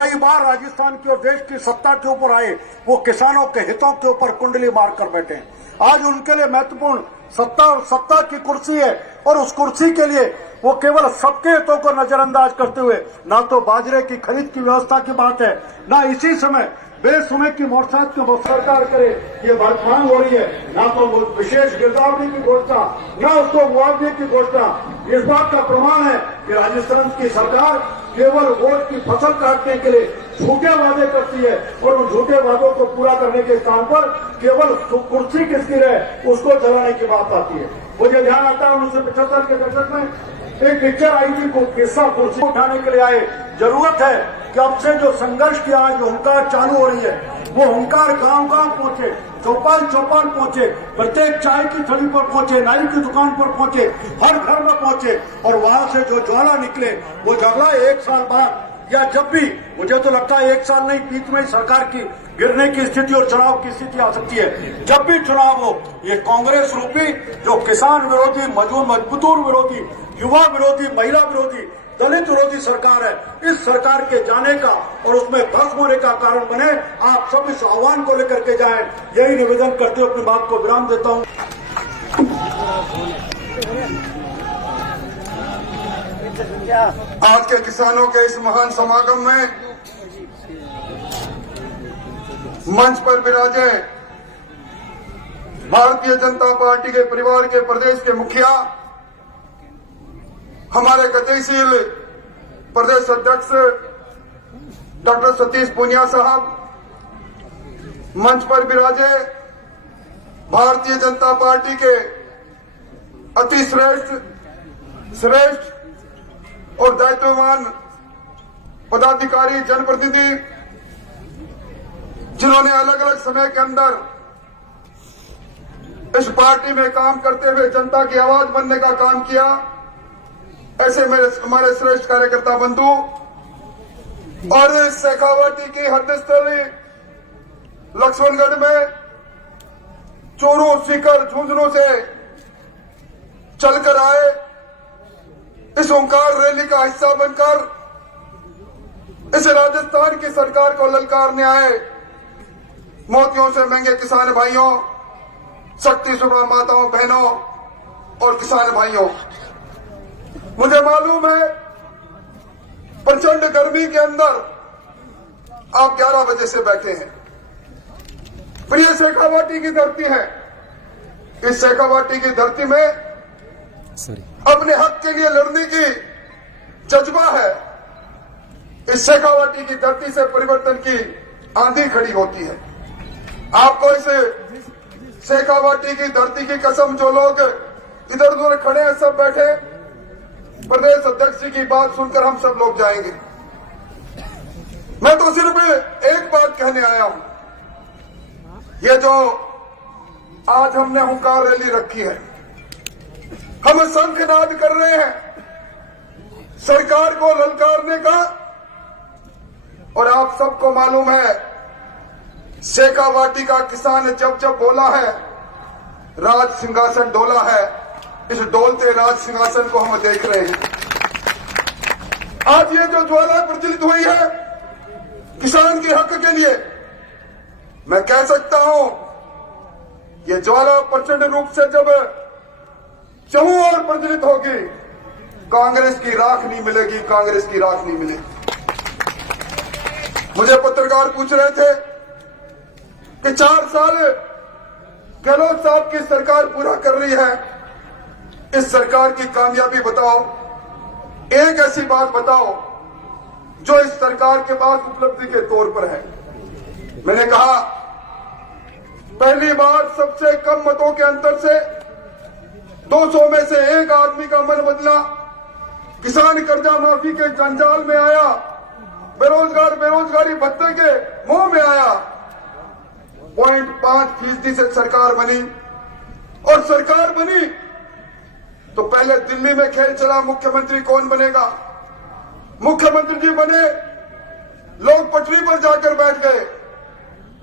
कई बार राजस्थान की और देश की सत्ता के ऊपर आए, वो किसानों के हितों के ऊपर कुंडली मार कर बैठे हैं। आज उनके लिए महत्वपूर्ण सत्ता की कुर्सी है और उस कुर्सी के लिए वो केवल सबके हितों को नजरअंदाज करते हुए ना तो बाजरे की खरीद की व्यवस्था की बात है, ना इसी समय बेसुमे की मोर्चात को सरकार करे, ये मांग हो रही है। ना तो विशेष गिरदावरी की घोषणा, न उसको मुआवजे की घोषणा। इस बात का प्रमाण है कि राजस्थान की सरकार केवल वोट की फसल काटने के लिए झूठे वादे करती है और उन झूठे वादों को पूरा करने के स्थान पर केवल कुर्सी किसकी रहे उसको जलाने की बात आती है। मुझे ध्यान आता है 1975 के दशक में एक पिक्चर आई थी, किस्सा कुर्सी उठाने के लिए आए। जरूरत है कि अब से जो संघर्ष की आज हुंकार चालू हो रही है, वो हुंकार गांव गांव पहुंचे, चौपाल चौपाल पहुंचे, प्रत्येक चाय की थैली पर पहुंचे, नाई की दुकान पर पहुंचे, हर घर में पहुंचे और वहां से जो ज्वाला निकले वो ज्वाला 1 साल बाद या जब भी, मुझे तो लगता है 1 साल नहीं, बीच में ही सरकार की गिरने की स्थिति और चुनाव की स्थिति आ सकती है। जब भी चुनाव हो, ये कांग्रेस रूपी जो किसान विरोधी, मजदूर विरोधी, युवा विरोधी, महिला विरोधी, दलित विरोधी सरकार है, इस सरकार के जाने का और उसमें भस्म होने का कारण बने। आप सब इस आह्वान को लेकर के जाएं, यही निवेदन करते हुए अपनी बात को विराम देता हूं। आज के किसानों के इस महान समागम में मंच पर विराजे भारतीय जनता पार्टी के परिवार के प्रदेश के मुखिया, हमारे गतिशील प्रदेश अध्यक्ष डॉक्टर सतीश पूनिया साहब, मंच पर विराजे भारतीय जनता पार्टी के अति श्रेष्ठ और दायित्ववान पदाधिकारी, जनप्रतिनिधि, जिन्होंने अलग अलग समय के अंदर इस पार्टी में काम करते हुए जनता की आवाज बनने का काम किया, ऐसे हमारे श्रेष्ठ कार्यकर्ता बंधु और शेखावाटी की हदस्थली लक्ष्मणगढ़ में चोरों, सीकर, झुंझुनों से चलकर आए, इस ओंकार रैली का हिस्सा बनकर इस राजस्थान की सरकार को ललकारने आए मोतियों से महंगे किसान भाइयों, शक्ति सुबह माताओं, बहनों और किसान भाइयों, मुझे मालूम है प्रचंड गर्मी के अंदर आप 11 बजे से बैठे हैं। प्रिय शेखावाटी की धरती है, इस शेखावाटी की धरती में अपने हक के लिए लड़ने की जज्बा है। इस शेखावाटी की धरती से परिवर्तन की आंधी खड़ी होती है। आपको इस शेखावाटी की धरती की कसम, जो लोग इधर उधर खड़े हैं, सब बैठे, प्रदेश अध्यक्ष जी की बात सुनकर हम सब लोग जाएंगे। मैं तो सिर्फ एक बात कहने आया हूं, ये जो आज हमने हुंकार रैली रखी है, हम शंखनाद कर रहे हैं सरकार को ललकारने का, और आप सबको मालूम है शेखावाटी का किसान जब जब बोला है, राज सिंहासन डोला है, इस डोलते राज सिंहासन को हम देख रहे हैं। आज ये जो ज्वाला प्रज्वलित हुई है किसान के हक के लिए, मैं कह सकता हूं ये ज्वाला प्रचंड रूप से जब चहुं ओर प्रज्वलित होगी, कांग्रेस की राख नहीं मिलेगी, कांग्रेस की राख नहीं मिलेगी। मुझे पत्रकार पूछ रहे थे कि 4 साल गहलोत साहब की सरकार पूरा कर रही है, इस सरकार की कामयाबी बताओ, एक ऐसी बात बताओ जो इस सरकार के पास उपलब्धि के तौर पर है। मैंने कहा पहली बार सबसे कम मतों के अंतर से 200 में से एक आदमी का मन बदला, किसान कर्जा माफी के जंजाल में आया, बेरोजगारी भत्ते के मुंह में आया, 0.5% से सरकार बनी, और सरकार बनी तो पहले दिल्ली में खेल चला, मुख्यमंत्री कौन बनेगा। मुख्यमंत्री जी बने, लोग पटरी पर जाकर बैठ गए।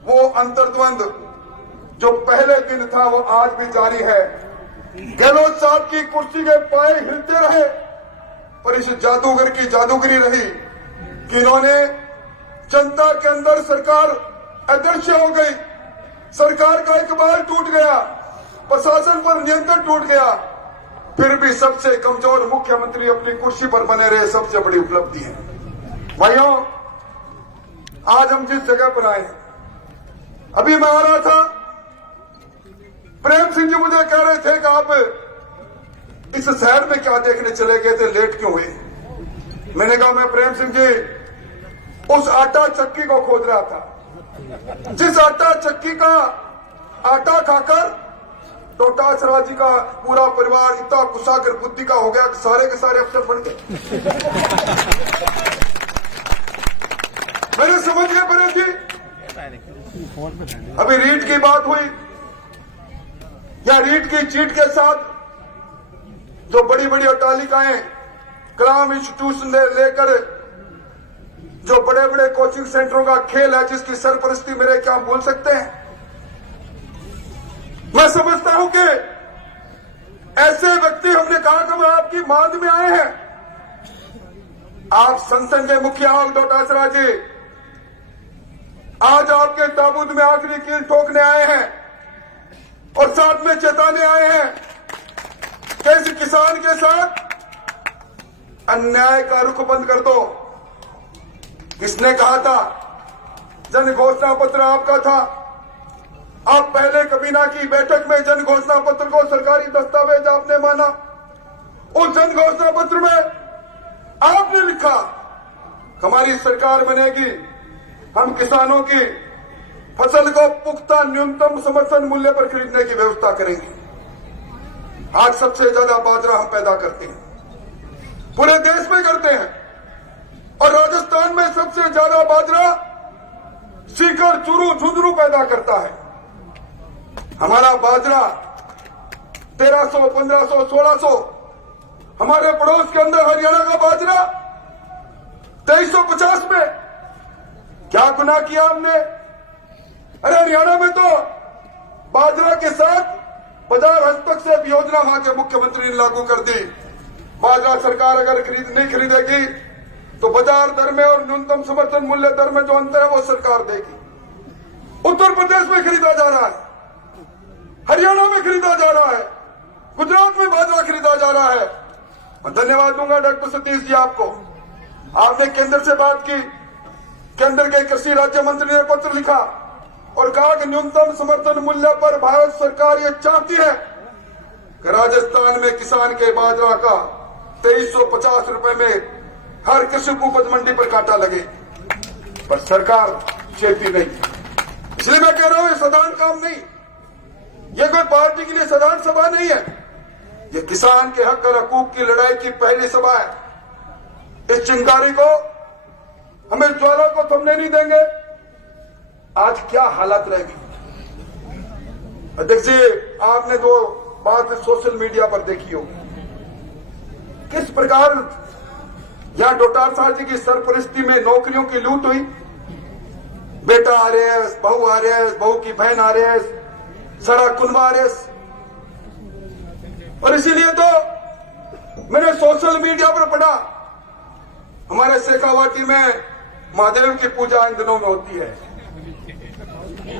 वो अंतर्द्वंद जो पहले दिन था वो आज भी जारी है। गहलोत साहब की कुर्सी के पाए हिलते रहे, और इस जादूगर की जादूगरी रही कि इन्होंने जनता के अंदर सरकार अदृश्य हो गई, सरकार का इकबाल टूट गया, प्रशासन पर नियंत्रण टूट गया, फिर भी सबसे कमजोर मुख्यमंत्री अपनी कुर्सी पर बने रहे, सबसे बड़ी उपलब्धि है। भाइयों, आज हम जिस जगह पर आए, अभी मैं आ रहा था, प्रेम सिंह जी मुझे कह रहे थे कि आप इस शहर में क्या देखने चले गए थे, लेट क्यों हुए? मैंने कहा मैं प्रेम सिंह जी उस आटा चक्की को खोज रहा था, जिस आटा चक्की का आटा खाकर डोटासरा जी का पूरा परिवार इतना कुशागर बुद्धि का हो गया कि सारे के सारे अफसर बन गए। मैंने समझ गया प्रेम जी। अभी रीट की बात हुई, या रीट की चीट के साथ जो बड़ी बड़ी अट्टालिकाएं कलाम इंस्टीट्यूशन से लेकर जो बड़े बड़े कोचिंग सेंटरों का खेल है, जिसकी सरपरस्ती मेरे क्या भूल सकते हैं? मैं समझता हूं कि ऐसे व्यक्ति, हमने कहा कि हम आपकी मांग में आए हैं, आप संसद के मुखिया डोटासरा जी आज आपके ताबूत में आखिरी कील ठोकने आए हैं और साथ में चेताने आए हैं कि इस किसान के साथ अन्याय का रुख बंद कर दो। किसने कहा था? जन घोषणा पत्र आपका था, आप पहले कबीना की बैठक में जन घोषणा पत्र को सरकारी दस्तावेज आपने माना। उस जन घोषणा पत्र में आपने लिखा हमारी सरकार बनेगी, हम किसानों की फसल को पुख्ता न्यूनतम समर्थन मूल्य पर खरीदने की व्यवस्था करेंगे। आज सबसे ज्यादा बाजरा हम पैदा करते हैं, पूरे देश में करते हैं, और राजस्थान में सबसे ज्यादा बाजरा सीकर, चूरू, झुंझुनू पैदा करता है। हमारा बाजरा 1300, 1500, 1600, हमारे पड़ोस के अंदर हरियाणा का बाजरा 2350 में। क्या गुनाह किया हमने? अरे हरियाणा में तो बाजरा के साथ बाजार हस्तक्षेप योजना वहां के मुख्यमंत्री ने लागू कर दी। बाजरा सरकार अगर नहीं खरीदेगी तो बाजार दर में और न्यूनतम समर्थन मूल्य दर में जो अंतर है वो सरकार देगी। उत्तर प्रदेश में खरीदा जा रहा है, हरियाणा में खरीदा जा रहा है, गुजरात में बाजरा खरीदा जा रहा है। मैं धन्यवाद दूंगा डॉक्टर सतीश जी आपको, आपने केंद्र से बात की, केंद्र के कृषि राज्य मंत्री ने पत्र लिखा और कहा कि न्यूनतम समर्थन मूल्य पर भारत सरकार ये चाहती है कि राजस्थान में किसान के बाजरा का 2350 रुपए में हर कृषि उपज मंडी पर कांटा लगे, पर सरकार चेती नहीं। इसलिए मैं कह रहा हूं ये साधारण काम नहीं, ये कोई पार्टी के लिए साधारण सभा नहीं है, ये किसान के हक और हकूक की लड़ाई की पहली सभा है। इस चिंगारी को, हम इस ज्वाला को थमने नहीं देंगे। आज क्या हालत रहेगी? अध्यक्ष जी, आपने तो बात सोशल मीडिया पर देखी होगी, किस प्रकार यहां डोटासरा जी की सरपरस्ती में नौकरियों की लूट हुई। बेटा आरएएस, बहू आरएएस, बहू की बहन आरएएस, सड़ा कुनबा आरएएस। और इसीलिए तो मैंने सोशल मीडिया पर पढ़ा, हमारे शेखावाटी में महादेव की पूजा इन दिनों में होती है।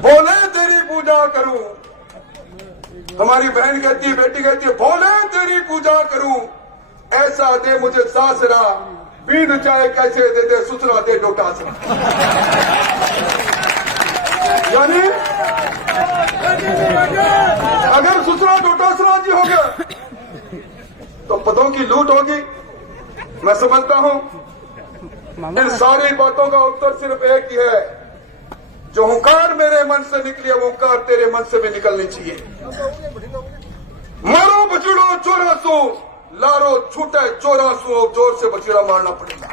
बोले तेरी पूजा करूं, हमारी बहन कहती है, बेटी कहती है, बोले तेरी पूजा करूं, ऐसा दे मुझे सासरा, बीन चाहे कैसे दे दे ससुरा दे डोटासरा। यानी अगर ससुरा डोटासरा जी हो गया तो पदों की लूट होगी। मैं समझता हूं इन सारी बातों का उत्तर सिर्फ एक ही है, जो हुंकार मेरे मन से निकली है वो हुंकार तेरे मन से भी निकलनी चाहिए। मारो बछड़ो चौरासू, लारो छूटे चौरासू, जोर से बछड़ा मारना पड़ेगा।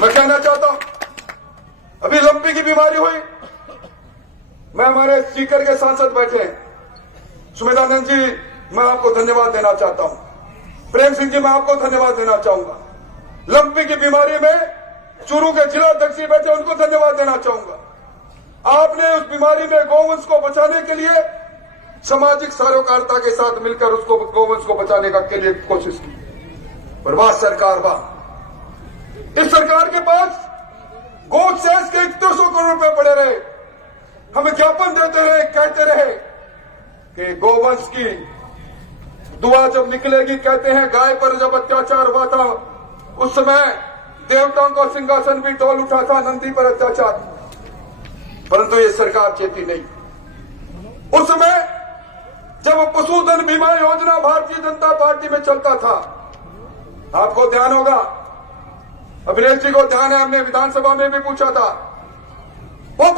मैं कहना चाहता हूं, अभी लंपी की बीमारी हुई, मैं हमारे सीकर के सांसद बैठे हैं, सुमेधानंद जी मैं आपको धन्यवाद देना चाहता हूं, प्रेम सिंह जी मैं आपको धन्यवाद देना चाहूंगा। लंपी की बीमारी में चूरू के जिला अध्यक्ष बैठे, उनको धन्यवाद देना चाहूंगा। आपने उस बीमारी में गौवंश को बचाने के लिए सामाजिक सरोकारिता के साथ मिलकर उसको गौवंश को बचाने का के लिए कोशिश की। पर वाह सरकार, वाह, इस सरकार के पास गोद सेस के 100 करोड़ रुपए पड़े रहे। हमें ज्ञापन देते रहे, कहते रहे कि गोवंश की दुआ जब निकलेगी, कहते हैं गाय पर जब अत्याचार हुआ था उस समय देवताओं का सिंहासन भी डोल उठा था, नंदी पर अत्याचार, परंतु ये सरकार चेती नहीं। उस समय जब पशुधन बीमा योजना भारतीय जनता पार्टी में चलता था, आपको ध्यान होगा, अभिनेश जी को ध्यान है, हमने विधानसभा में भी पूछा था, वो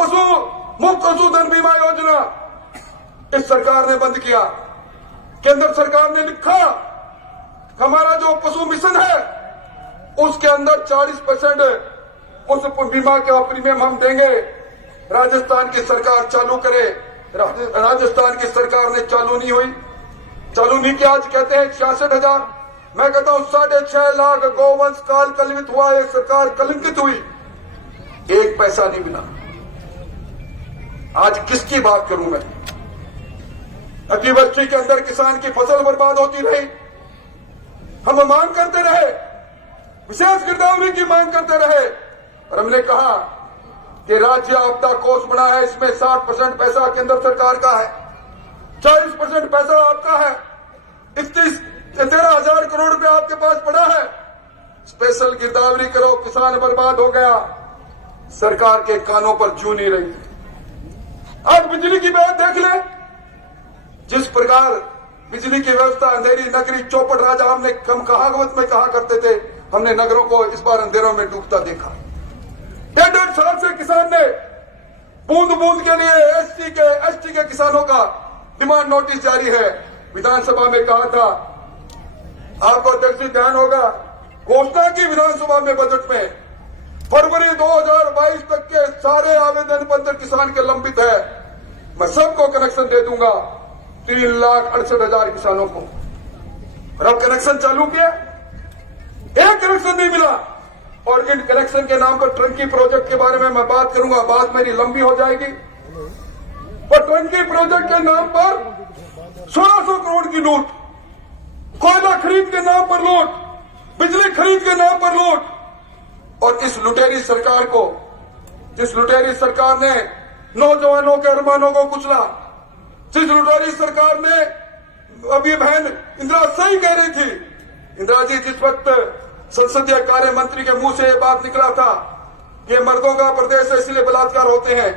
मुफ्त पशुधन बीमा योजना इस सरकार ने बंद किया। केंद्र सरकार ने लिखा हमारा जो पशु मिशन है उसके अंदर 40% उस बीमा का प्रीमियम हम देंगे। राजस्थान की सरकार चालू करे, राजस्थान की सरकार ने चालू नहीं किया। आज कहते हैं 66,000, मैं कहता हूं 6.5 लाख गोवंश काल कलवित हुआ, एक सरकार कलंकित हुई, एक पैसा नहीं मिला। आज किसकी बात करूं मैं? अतिवृष्टि के अंदर किसान की फसल बर्बाद होती रही, हम मांग करते रहे, विशेष गिरदावरी की मांग करते रहे, और हमने कहा कि राज्य आपदा कोष बना है, इसमें 60% पैसा केंद्र सरकार का है, 40% पैसा आपका है, 13,000 करोड़ रुपए आपके पास पड़ा है, स्पेशल गिरदावरी करो, किसान बर्बाद हो गया। सरकार के कानों पर जू नहीं रही। आज बिजली की बात देख ले, जिस प्रकार बिजली की व्यवस्था अंधेरी नगरी चौपट राजा हमने कम कहावत में कहा करते थे, हमने नगरों को इस बार अंधेरों में डूबता देखा। 1.5 साल से किसान ने बूंद बूंद के लिए एसटी के किसानों का डिमांड नोटिस जारी है। विधानसभा में कहा था, आपको अध्यक्ष जी ध्यान होगा, घोषणा की विधानसभा में बजट में फरवरी 2022 तक के सारे आवेदन पत्र किसान के लंबित है, मैं सबको कनेक्शन दे दूंगा, 3,68,000 किसानों को। और अब कनेक्शन चालू किया, एक कनेक्शन नहीं मिला। और इन कनेक्शन के नाम पर टंकी प्रोजेक्ट के बारे में मैं बात करूंगा, बात मेरी लंबी हो जाएगी। पर टंकी प्रोजेक्ट के नाम पर 1,600 करोड़ की लूट, कोयला खरीद के नाम पर लूट, बिजली खरीद के नाम पर लूट। और इस लुटेरी सरकार को, जिस लुटेरी सरकार ने नौजवानों के अरमानों को कुचला, जिस लुटेरी सरकार ने, अभी बहन इंदिरा सही कह रही थी, इंदिरा जी जिस वक्त संसदीय कार्य मंत्री के मुंह से ये बात निकला था, ये मर्दों का प्रदेश है इसलिए बलात्कार होते हैं,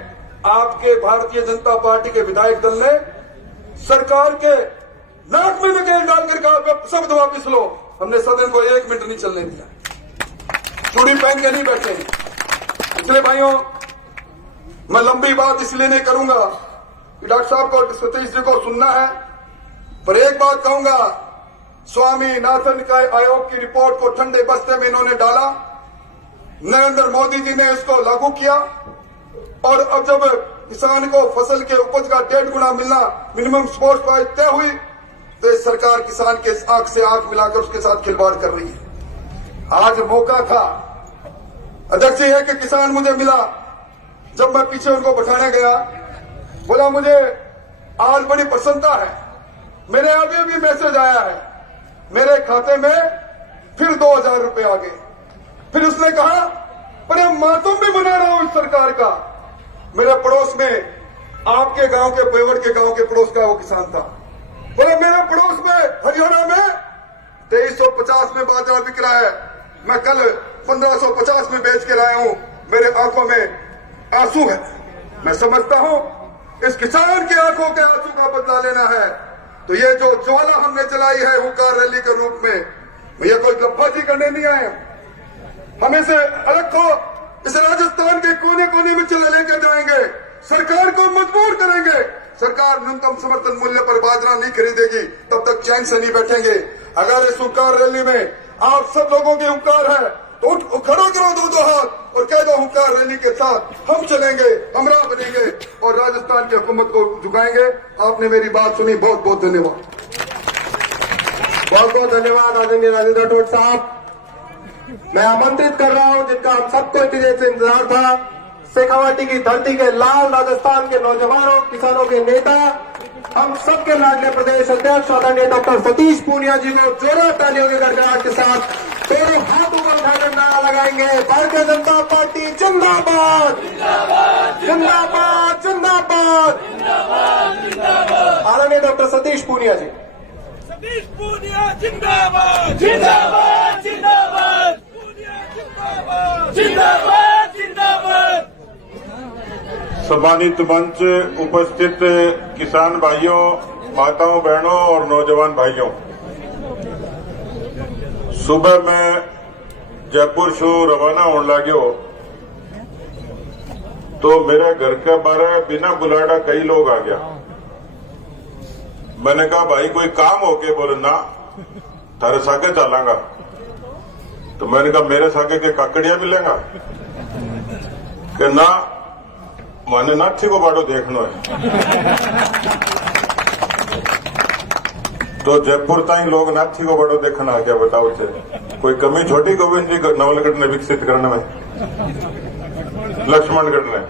आपके भारतीय जनता पार्टी के विधायक दल ने सरकार के नाक में नकेल डालकर कहा शब्द वापिस लो। हमने सदन को 1 मिनट नहीं चलने दिया, चूड़ी पहन के नहीं बैठे। इसलिए भाइयों, मैं लंबी बात इसलिए नहीं करूंगा कि डॉक्टर साहब को, सतीश जी को सुनना है, पर एक बात कहूंगा, स्वामीनाथन का आयोग की रिपोर्ट को ठंडे बस्ते में इन्होंने डाला, नरेंद्र मोदी जी ने इसको लागू किया, और अब जब किसान को फसल के उपज का 1.5 गुना मिलना मिनिमम सपोर्ट प्राइस तय हुई, तो इस सरकार किसान के आंख से आंख मिलाकर उसके साथ खिलवाड़ कर रही है। आज मौका था, अध्यक्ष है कि किसान मुझे मिला, जब मैं पीछे उनको बैठाने गया, बोला मुझे आज बड़ी प्रसन्नता है, मेरे अभी मैसेज आया है, मेरे खाते में फिर 2,000 रुपए आ गए। फिर उसने कहा, पर मैं मातम भी मना रहा हूं इस सरकार का। मेरे पड़ोस में, आपके गांव के, पेवड़ के गांव के पड़ोस का वो किसान था, बोले मेरे पड़ोस में हरियाणा में 2350 में बाजरा बिक रहा है, मैं कल 1550 में बेच के लाया हूं, मेरे आंखों में आंसू है। मैं समझता हूं इस किसान की आंखों के आंसू का बदला लेना है, तो ये जो ज्वाला हमने चलाई है हुंकार रैली के रूप में, ये कोई गप्पाजी करने नहीं आए। हम इसे अलग को इस राजस्थान के कोने कोने में चले लेकर जाएंगे, सरकार को मजबूर करेंगे। सरकार न्यूनतम समर्थन मूल्य पर बाजरा नहीं खरीदेगी, तब तक चैन से नहीं बैठेंगे। अगर इस हुंकार रैली में आप सब लोगों के हुंकार है, तो खड़ो करो दो हाथ और कह दो हुंकार रैली के साथ हम चलेंगे, हमरा बनेंगे और राजस्थान की हुकूमत को झुकाएंगे। आपने मेरी बात सुनी, बहुत बहुत धन्यवाद। बहुत बहुत धन्यवाद आदरणीय राजेंद्र राठौड़ साहब। मैं आमंत्रित कर रहा हूं, जिनका हम सबको इतनी देर से इंतजार था, शेखावाटी की धरती के लाल राजस्थान के नौजवानों किसानों के नेता हम सबके लाडले प्रदेश अध्यक्ष आदरणीय डॉक्टर सतीश पूनिया जी को जोरदार तालियों की गड़गड़ाहट के साथ दोनों हाथों को उठाकर नारा लगाएंगे, भारतीय जनता पार्टी जिंदाबाद जिंदाबाद जिंदाबाद। आदरणीय डॉक्टर सतीश पूनिया जी। सतीश पूनिया जिंदाबाद जिंदाबाद जिंदाबाद पूनिया जिंदाबाद जिंदाबाद जिंदाबाद। सम्मानित मंच, उपस्थित किसान भाइयों, माताओं, बहनों और नौजवान भाइयों, सुबह मैं जयपुर से रवाना होने लाग्यो तो मेरे घर के बाहर बिना बुलाड़ा कई लोग आ गया। मैंने कहा भाई कोई काम हो के? बोले ना, थारे सागे चलांगा। तो मैंने कहा मेरे सागे के काकड़िया मिलेगा? कि ना, माने नाथी को बाड़ो देखना है। तो जयपुर ताई लोग नाथी को बड़ो देखना आ गया। बताओ थे कोई कमी छोटी गोविंद जी नवलगढ़ ने विकसित करने में, लक्ष्मणगढ़ ने।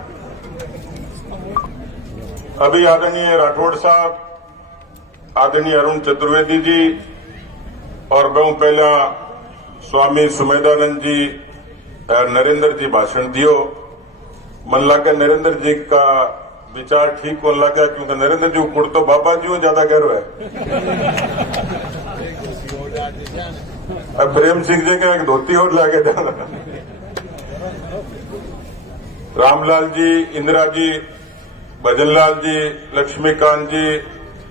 अभी आदरणीय राठौड़ साहब, आदरणीय अरुण चतुर्वेदी जी और बहु पहला स्वामी सुमेधानंद जी, नरेंद्र जी भाषण दियो। मन लगा नरेंद्र जी का विचार ठीक को लगा, क्योंकि नरेंद्र जी कुड़ तो बाबा जी ज्यादा गहरो है। अब प्रेम सिंह जी का एक धोती और लागे था। रामलाल जी, इंदिरा जी, भजनलाल जी, लक्ष्मीकांत जी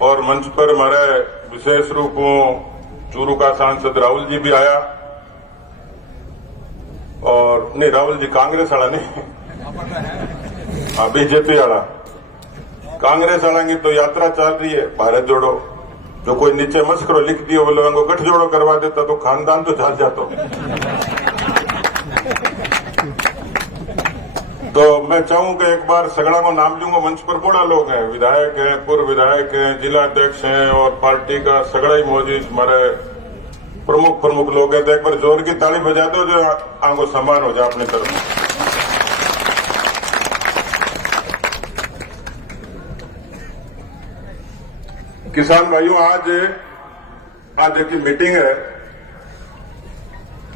और मंच पर हमारे विशेष रूप चूरू का सांसद राहुल जी भी आया। और नहीं, राहुल जी कांग्रेस वाला नहीं, हाँ बीजेपी वाला। कांग्रेस वाला की तो यात्रा चल रही है भारत जोड़ो। जो कोई नीचे मस्करो लिख दियो बोले उनको गठ जोड़ो करवा देता तो खानदान तो चल जाता। तो मैं चाहूं कि एक बार सगड़ा को नाम लूंगा। मंच पर बड़ा लोग हैं, विधायक हैं, पूर्व विधायक हैं, जिला अध्यक्ष हैं और पार्टी का सगड़ा ही मौजूद हमारे प्रमुख लोग हैं। तो एक बार जोर की ताली बजा दो जो आंगो सम्मान हो जाए अपनी तरफ। किसान भाइयों, आज की मीटिंग है।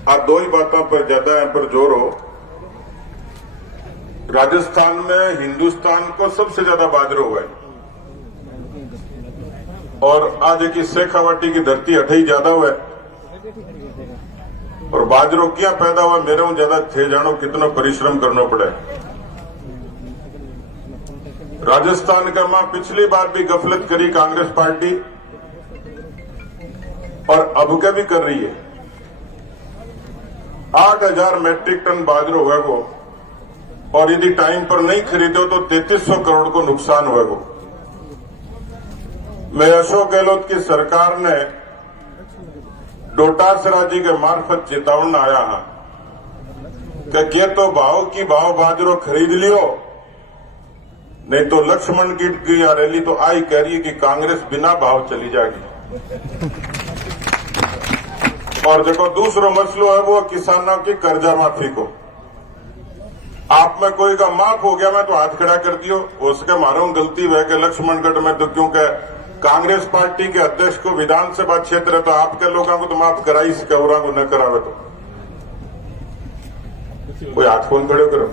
आज दो ही बातों पर ज्यादा यहाँ पर जोर हो। राजस्थान में हिंदुस्तान को सबसे ज्यादा बाजरो हुआ है और आज की शेखावाटी की धरती अठई ज्यादा हुआ है। और बाजरो क्या पैदा हुआ मेरे को ज्यादा थे जानो कितना परिश्रम करना पड़े। राजस्थान का मां पिछली बार भी गफलत करी कांग्रेस पार्टी और अब क्या भी कर रही है। 8,000 मैट्रिक टन बाजरो हुआ को और यदि टाइम पर नहीं खरीदो तो 3300 करोड़ को नुकसान हुआ को। मैं अशोक गहलोत की सरकार ने डोटासरा जी के मार्फत चेतावनी आया है कि तो भाव की भाव बाजरो खरीद लियो, नहीं तो लक्ष्मण की रैली तो आई कह रही है कि कांग्रेस बिना भाव चली जाएगी। और देखो दूसरा मसलो है वो किसानों की कर्जा माफी को। आप में कोई का माफ हो गया मैं तो हाथ खड़ा कर दियो, उसके मारो गलती वह के लक्ष्मणगढ़ में तो क्योंकि कांग्रेस पार्टी के अध्यक्ष को विधानसभा क्षेत्र है तो आपके लोगों को तो माफ कराई सके और को न करावे तो कोई हाथ फोन खड़े करो।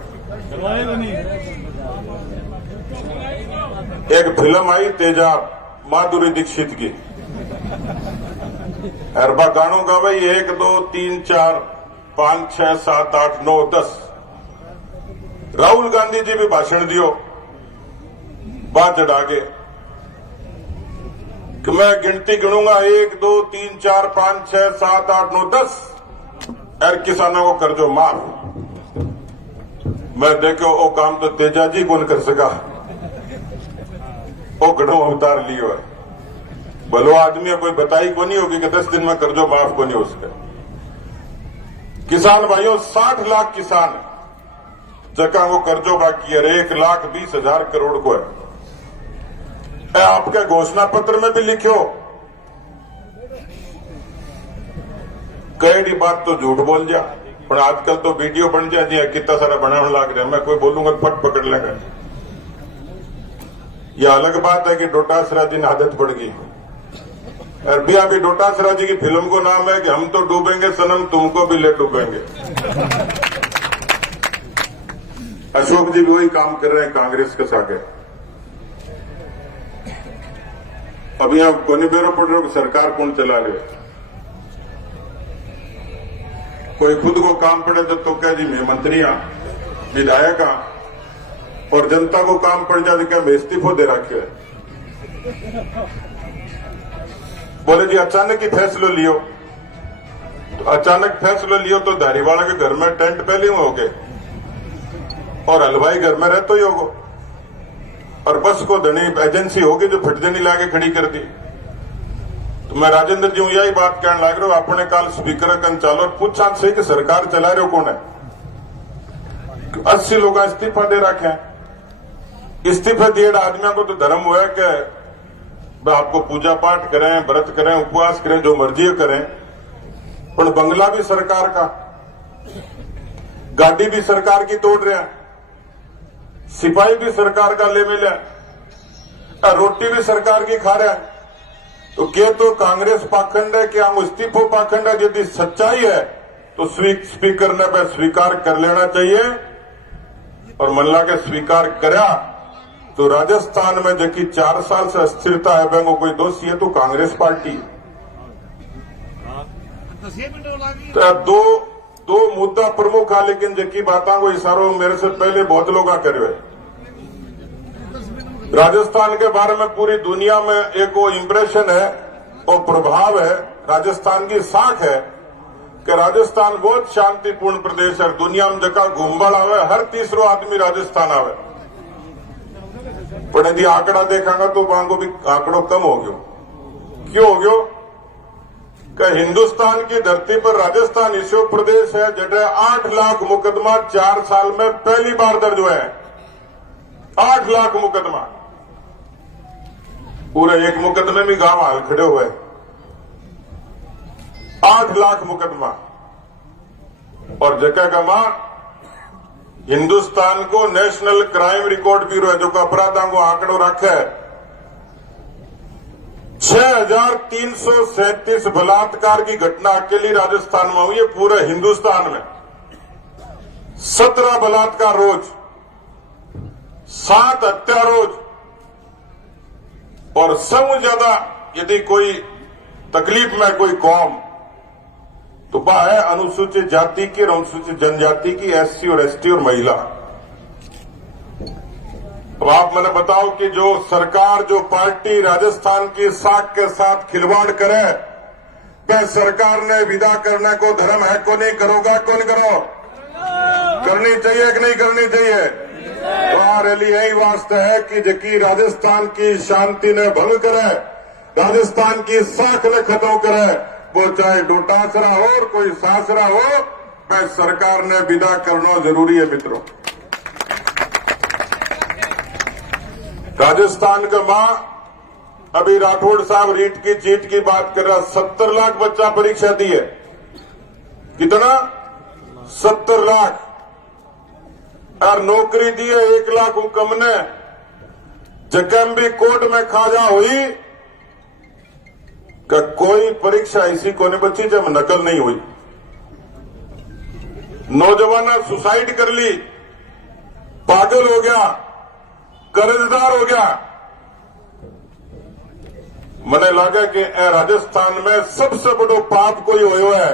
एक फिल्म आई तेजाब, माधुरी दीक्षित की। अरबा गानों का भाई 1 2 3 4 5 6 7 8 9 10। राहुल गांधी जी भी भाषण दियो, बात चढ़ा के कि मैं गिनती गिनूंगा 1 2 3 4 5 6 7 8 9 10 और किसानों को कर जो माफ। मैं देखो वो काम तो तेजा जी कौन कर सका, वो गढ़ो अवतार लियो है। भलो आदमी कोई बताई को नहीं होगी कि 10 दिन में कर्जो माफ को नहीं हो सके। किसान भाइयों 60 लाख किसान जगह वो कर्जो बाकी है, 1,20,000 करोड़ को है। आपके घोषणा पत्र में भी लिखो, कई बात तो झूठ बोल जा, पर आजकल तो वीडियो बन जा जी कितना सारा बनाने लग रहे हैं। मैं कोई बोलूंगा फट पकड़ लेंगे। यह अलग बात है कि डोटासरा जी ने आदत पड़ गई। अभी अभी डोटासरा जी की फिल्म को नाम है कि हम तो डूबेंगे सनम, तुमको भी ले डूबेंगे। अशोक जी भी वही काम कर रहे हैं कांग्रेस के साथ। अब यहां कोने बेरो पड़ रहे हो, सरकार कौन चला रहे? कोई खुद को काम पड़े तो क्या जी मैं मंत्री हाँ, विधायक हाँ, और जनता को काम पड़ जाए तो क्या मैं इस्तीफो दे रखे है? बोले जी अचानक ही फैसला लियो, तो अचानक फैसला लियो तो धारीवाला के घर में टेंट पहले ही हो गए और हलवाई घर में रहते ही होगो, और बस को धनी एजेंसी होगी जो फटजनी लाके खड़ी कर दी। तो मैं राजेंद्र जी हूं यही बात कहने लग रहा हूं, अपने काल स्पीकर कन चालो और पूछा से कि सरकार चला रहे हो कौन है? 80 लोग इस्तीफा दे रखे हैं। इस्तीफा दिए आदमियों को तो धर्म हुआ है कि आपको पूजा पाठ करें, व्रत करें, उपवास करें, जो मर्जी करें, पर बंगला भी सरकार का, गाड़ी भी सरकार की तोड़ रहे हैं, सिपाही भी सरकार का ले मिले, रोटी भी सरकार की खा रहे हैं। तो क्या तो कांग्रेस पाखंड है कि हम इस्तीफो पाखंड है? यदि सच्चाई है तो स्पीकर ने पे स्वीकार कर लेना चाहिए, और मल्ला के स्वीकार करा तो राजस्थान में जबकि 4 साल से अस्थिरता है वो कोई दोषी है तो कांग्रेस पार्टी। तो दो मुद्दा प्रमुख है, लेकिन जबकि बातों को इशारों मेरे से पहले बहुत लोग करे हुए। राजस्थान के बारे में पूरी दुनिया में एक वो इंप्रेशन है और प्रभाव है, राजस्थान की साख है कि राजस्थान बहुत शांतिपूर्ण प्रदेश है। दुनिया में जगह घूमबड़ आवे, हर तीसरो आदमी राजस्थान आवे, पर यदि आंकड़ा देखेंगे तो वहां को भी आंकड़ों कम हो गयो। क्यों हो गयो? कि हिंदुस्तान की धरती पर राजस्थान ऐसो प्रदेश है जटे 8 लाख मुकदमा 4 साल में पहली बार दर्ज हुए हैं। 8 लाख मुकदमा, पूरे एक मुकदमे में गांव हाल खड़े हुए। 8 लाख मुकदमा, और जगह का मां हिंदुस्तान को नेशनल क्राइम रिकॉर्ड ब्यूरो है जो अपराधों को आंकड़ों रखे है। 6337 बलात्कार की घटना अकेली राजस्थान में हुई है। पूरे हिंदुस्तान में 17 बलात्कार रोज, 7 हत्या रोज, और सबसे ज्यादा यदि कोई तकलीफ में कोई कौम तो वह है अनुसूचित जाति की और अनुसूचित जनजाति की, एससी और एसटी और महिला। अब आप मैंने बताओ कि जो सरकार, जो पार्टी राजस्थान की साख के साथ खिलवाड़ करे, वह सरकार ने विदा करने को धर्म है को नहीं करोगा? कौन करो? करनी चाहिए कि नहीं करनी चाहिए? वहां रैली यही वास्ते है कि जबकि राजस्थान की शांति ने भंग करे, राजस्थान की साख ने खत्म करे, वो चाहे डोटासरा हो और कोई सासरा हो, वह सरकार ने विदा करना जरूरी है। मित्रों, राजस्थान का मां अभी राठौड़ साहब रीट की चीट की बात कर रहा, 70 लाख बच्चा परीक्षा दी है। कितना? 70 लाख, और नौकरी दी है 1 लाख हुक्म ने। जगह भी कोर्ट में खाजा हुई कि कोई परीक्षा ऐसी कोने बच्ची जब नकल नहीं हुई। नौजवान ने सुसाइड कर ली, पागल हो गया, कर्जदार हो गया। मने लगा कि राजस्थान में सबसे बड़ो पाप कोई हो है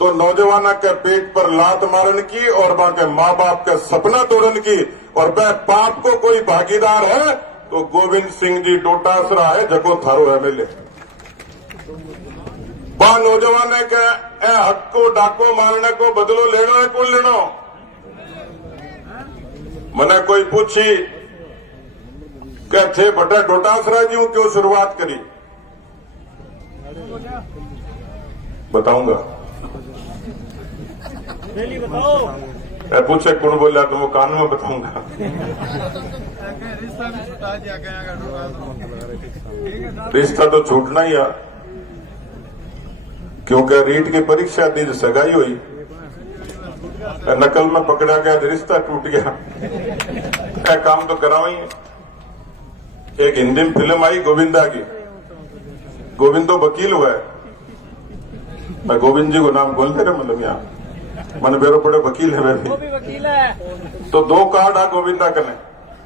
तो नौजवान के पेट पर लात मारन की और वहां के मां बाप के सपना तोड़न की, और वह पाप को कोई भागीदार है तो गोविंद सिंह जी डोटासरा है, जगो थारो एमएलए। वहां नौजवान के हक को डाको मारने को बदलो लेना है, कौन लेना? मने कोई पूछी क्या थे बटा डोटासरा जी हूं क्यों शुरुआत करी? बताऊंगा। पूछे कौन बोला तो वो कान में बताऊंगा। रिश्ता तो छूटना ही है, क्योंकि रीट की परीक्षा दी, सगाई हुई, नकल में पकड़ा गया, रिश्ता टूट गया। काम तो कराओ ही। एक हिंदी में फिल्म आई गोविंदा की, गोविंदो वकील हुआ है। मैं गोविंद जी को नाम बोल दे रहे मतलब यहाँ मन बेरो पड़े वकील है वैसे, वो भी वकील है। तो 2 कार्ड आ गोविंदा कने,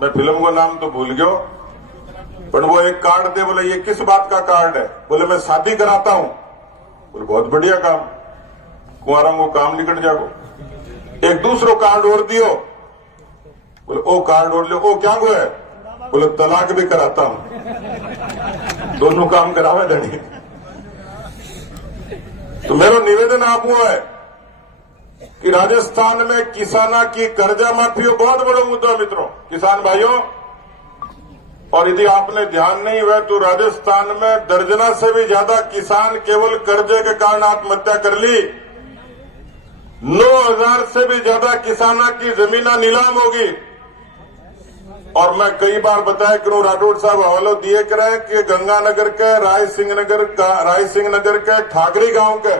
मैं फिल्म को नाम तो भूल गयो, पर वो एक कार्ड दे, बोले ये किस बात का कार्ड है? बोले मैं शादी कराता हूं। बोले बहुत बढ़िया काम, कुंवारा को काम निकट जाओ। एक दूसरो कार्ड और दियो, बोले ओ कार्ड और लियो, ओ क्या हुआ है? बोले तलाक भी कराता हूं। दोनों काम करावे धनी। तो मेरा निवेदन आप हुआ है कि राजस्थान में किसाना की कर्जा माफी बहुत बड़ा मुद्दा मित्रों, किसान भाइयों। और यदि आपने ध्यान नहीं हुआ तो राजस्थान में दर्जना से भी ज्यादा किसान केवल कर्जे के कारण आत्महत्या कर ली। 9,000 से भी ज्यादा किसाना की जमीना नीलाम होगी। और मैं कई बार बताया करूं, राठौड़ साहब हवालो दिए करे कि गंगानगर के राय सिंह नगर के ठाकरी गांव के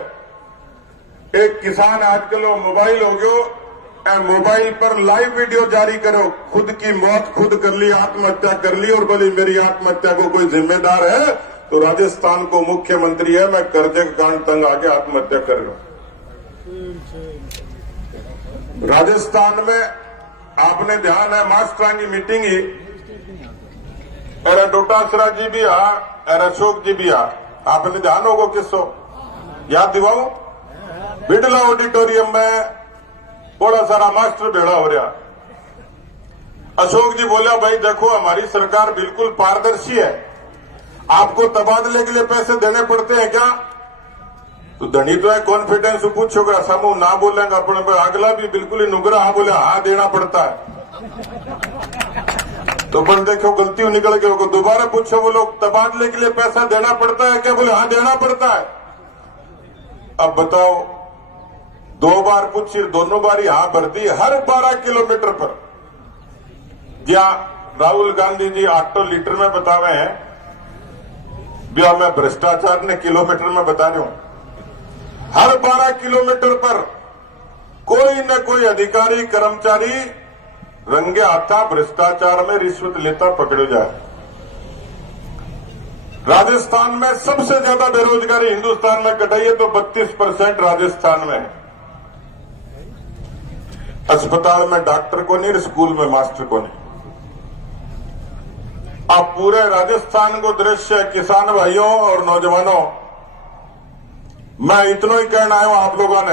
एक किसान आजकल वो मोबाइल हो गयो, मोबाइल पर लाइव वीडियो जारी करो, खुद की मौत खुद कर ली, आत्महत्या कर ली, और बोली मेरी आत्महत्या को कोई जिम्मेदार है तो राजस्थान को मुख्यमंत्री है, मैं कर्जे के कारण तंग आके आत्महत्या कर रहा हूं। राजस्थान में आपने ध्यान है मास्टरां की मीटिंग ही, डोटासरा जी भी आ, अशोक जी भी आ, आपने ध्यान होगा किसो याद दिवाओ, बिड़ला ऑडिटोरियम में बड़ा सारा मास्टर भेड़ा हो रहा। अशोक जी बोला भाई देखो हमारी सरकार बिल्कुल पारदर्शी है, आपको तबादले के लिए पैसे देने पड़ते हैं क्या? तो धनी तो है कॉन्फिडेंस पूछोगा, समूह ना बोलेंगे अपने पर, अगला भी बिल्कुल ही नुगरा हाँ बोले हाँ देना पड़ता है। तो पर देखो गलती निकल के दोबारा पूछो, वो लोग तबादले के लिए पैसा देना पड़ता है क्या? बोले हाँ देना पड़ता है। अब बताओ, 2 बार पूछी, दोनों बार हाँ भर दी। हर 12 किलोमीटर पर, जहां राहुल गांधी जी 8 लीटर में बतावे हैं, ब्याह में भ्रष्टाचार ने किलोमीटर में बता रहे हूं। हर 12 किलोमीटर पर कोई न कोई अधिकारी कर्मचारी रंगे हाथा भ्रष्टाचार में रिश्वत लेता पकड़े जाए। राजस्थान में सबसे ज्यादा बेरोजगारी हिंदुस्तान में कटाई है तो 32% राजस्थान में है। अस्पताल में डॉक्टर को नहीं, स्कूल में मास्टर को नहीं। अब पूरे राजस्थान को दृश्य, किसान भाइयों और नौजवानों, मैं इतना ही कहना आया हूं आप लोगों ने।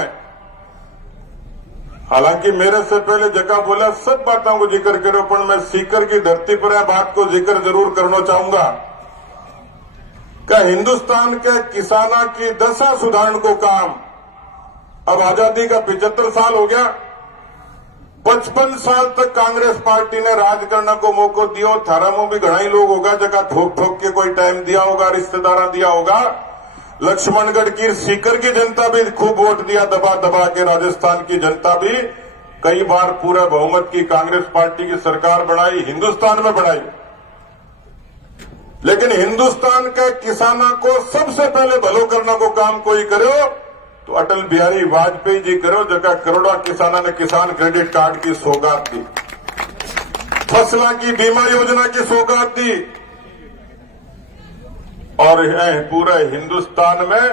हालांकि मेरे से पहले जगह बोला सब बातों को जिक्र करो, पर मैं सीकर की धरती पर यह बात को जिक्र जरूर करना चाहूंगा कि हिंदुस्तान के किसाना की दशा सुधारण को काम, अब आजादी का 75 साल हो गया, 55 साल तक कांग्रेस पार्टी ने राज करने को मौका दियो। थारा में भी घना ही लोग होगा जगह ठोक ठोक के कोई टाइम दिया होगा, रिश्तेदारा दिया होगा। लक्ष्मणगढ़ की सीकर की जनता भी खूब वोट दिया, दबा दबा के। राजस्थान की जनता भी कई बार पूरा बहुमत की कांग्रेस पार्टी की सरकार बनाई, हिंदुस्तान में बनाई। लेकिन हिंदुस्तान के किसानों को सबसे पहले भलो करने को काम कोई करो तो अटल बिहारी वाजपेयी जी करो, जगह करोड़ों किसानों ने किसान क्रेडिट कार्ड की सौगात दी, फसलों की बीमा योजना की सौगात दी। और पूरे हिंदुस्तान में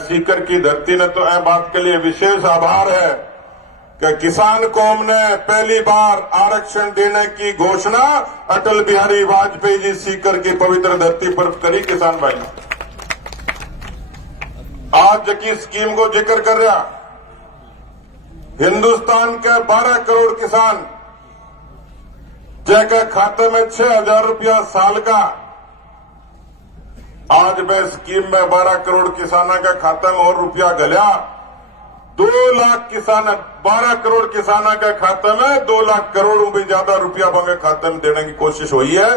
सीकर की धरती ने तो यह बात के लिए विशेष आभार है कि किसान कौम ने पहली बार आरक्षण देने की घोषणा अटल बिहारी वाजपेयी जी सीकर की पवित्र धरती पर करी। किसान भाई आज की स्कीम को जिक्र कर रहा, हिंदुस्तान के 12 करोड़ किसान जिनके खाते में 6,000 रुपया साल का, आज मैं स्कीम में 12 करोड़ किसानों के खाते में और रुपया गलिया 2 लाख किसान, 12 करोड़ किसानों के खाते में 2 लाख करोड़ भी ज्यादा रुपया बंगे खाते में देने की कोशिश हुई है।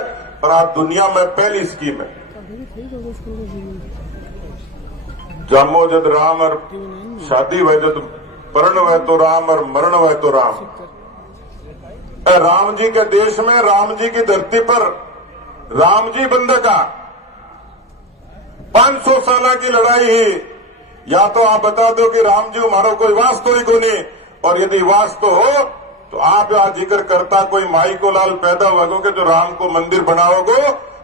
और आज दुनिया में पहली स्कीम है। जन्मो जद राम और शादी हुए जद परण हुए तो राम और मरण हुए तो राम। राम जी के देश में, राम जी की धरती पर राम जी बंधका 500 साल की लड़ाई ही। या तो आप बता दो कि राम जी हमारा कोई वास्तव ही को नहीं, और यदि वास्तव हो तो आप आज जिक्र करता कोई माई को लाल पैदा होगो के जो राम को मंदिर बनाओगो,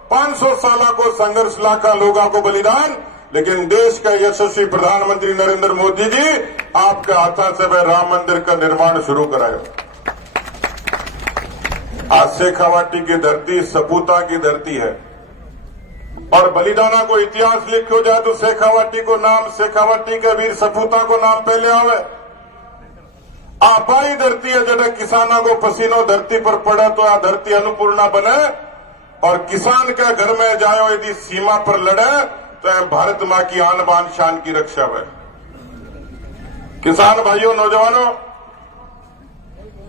500 साल को संघर्ष लाखा लोगों को बलिदान, लेकिन देश का यशस्वी प्रधानमंत्री नरेंद्र मोदी जी आपके हाथों से वह राम मंदिर का निर्माण शुरू कराया। आज शेखावाटी की धरती सपूता की धरती है और बलिदाना को इतिहास लिखो जाए तो शेखावाटी को नाम, शेखावाटी के वीर सपूता को नाम पहले आवे। आपाई धरती है जब किसानों को पसीनो धरती पर पड़े तो आ धरती अन्नपूर्णा बने और किसान के घर में जाओ यदि सीमा पर लड़े तो भारत मां की आन बान शान की रक्षा है। किसान भाइयों, नौजवानों,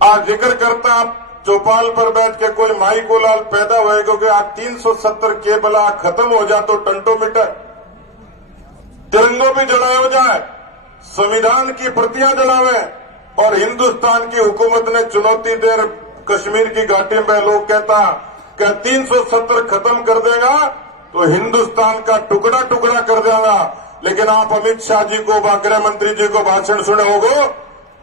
आज जिक्र करता आप चौपाल पर बैठ के कोई माई को लाल पैदा हुए क्योंकि आज 370 केबल खत्म हो जाए तो टंटो मिटे, तिरंगों भी जलाए हो जाए, संविधान की प्रतियां जलावे और हिंदुस्तान की हुकूमत ने चुनौती दे कश्मीर की घाटी में लोग कहता कि 370 खत्म कर देगा तो हिंदुस्तान का टुकड़ा टुकड़ा कर देगा। लेकिन आप अमित शाह जी को, गृह मंत्री जी को भाषण सुने होगो,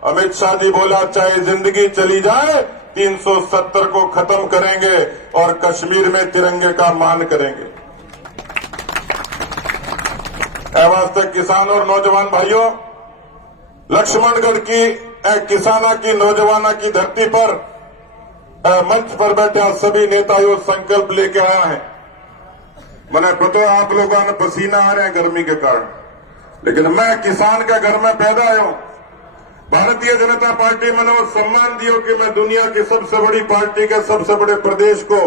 अमित शाह जी बोला चाहे जिंदगी चली जाए 370 को खत्म करेंगे और कश्मीर में तिरंगे का मान करेंगे। वास्ते किसान और नौजवान भाइयों, लक्ष्मणगढ़ की किसाना की नौजवाना की धरती पर मंच पर बैठे सभी नेताओं संकल्प लेके आया है। मैंने पता है आप लोगों ने पसीना आ रहे हैं गर्मी के कारण, लेकिन मैं किसान का घर में पैदा आया हूं। भारतीय जनता पार्टी मैंने वो सम्मान दियो कि मैं दुनिया की सबसे बड़ी पार्टी के सबसे बड़े प्रदेश को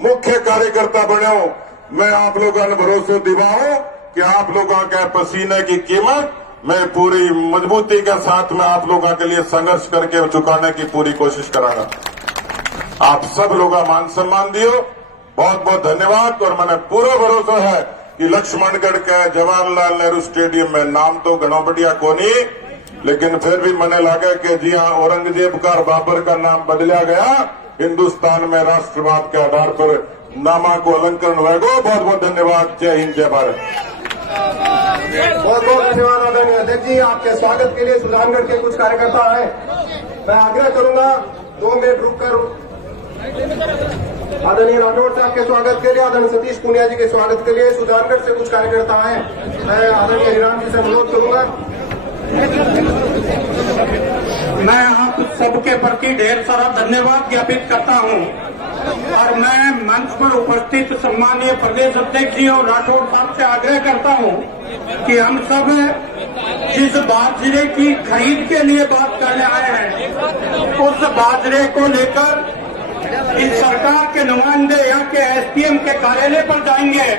मुख्य कार्यकर्ता बने हूं। मैं आप लोगों ने भरोसा दिवाऊं कि आप लोगों के पसीने की कीमत मैं पूरी मजबूती के साथ में आप लोगों के लिए संघर्ष करके चुकाने की पूरी कोशिश करांगा। आप सब लोगों मान सम्मान दियो, बहुत बहुत धन्यवाद। और मैंने पूरा भरोसा है कि लक्ष्मणगढ़ के जवाहरलाल नेहरू स्टेडियम में नाम तो घणो बढ़िया कोनी, लेकिन फिर भी मैंने लगा कि जी हाँ, औरंगजेब का और बाबर का नाम बदला गया, हिंदुस्तान में राष्ट्रवाद के आधार पर नामा को अलंकरण होगा। बहुत बहुत धन्यवाद। जय हिंद, जय भारत। बहुत बहुत धन्यवाद आदरणीय अध्यक्ष जी। आपके स्वागत के लिए सुल्तानगढ़ के कुछ कार्यकर्ता हैं। मैं आग्रह करूंगा 2 मिनट रुककर आदरणीय राठौड़ साहब के स्वागत के लिए, आदरणीय सतीश पूनिया जी के स्वागत के लिए सुल्तानगढ़ से कुछ कार्यकर्ता हैं। मैं आदरणीय हिरान जी से अनुरोध करूंगा। मैं आप सबके प्रति ढेर सारा धन्यवाद ज्ञापित करता हूं और मैं मंच पर उपस्थित सम्मानीय प्रदेश अध्यक्ष जी और राठौड़ साहब से आग्रह करता हूं कि हम सब जिस बाजरे की खरीद के लिए बात करने आए हैं, उस बाजरे को लेकर इस सरकार के नुमाइंदे यहाँ के एसडीएम के कार्यालय पर जाएंगे।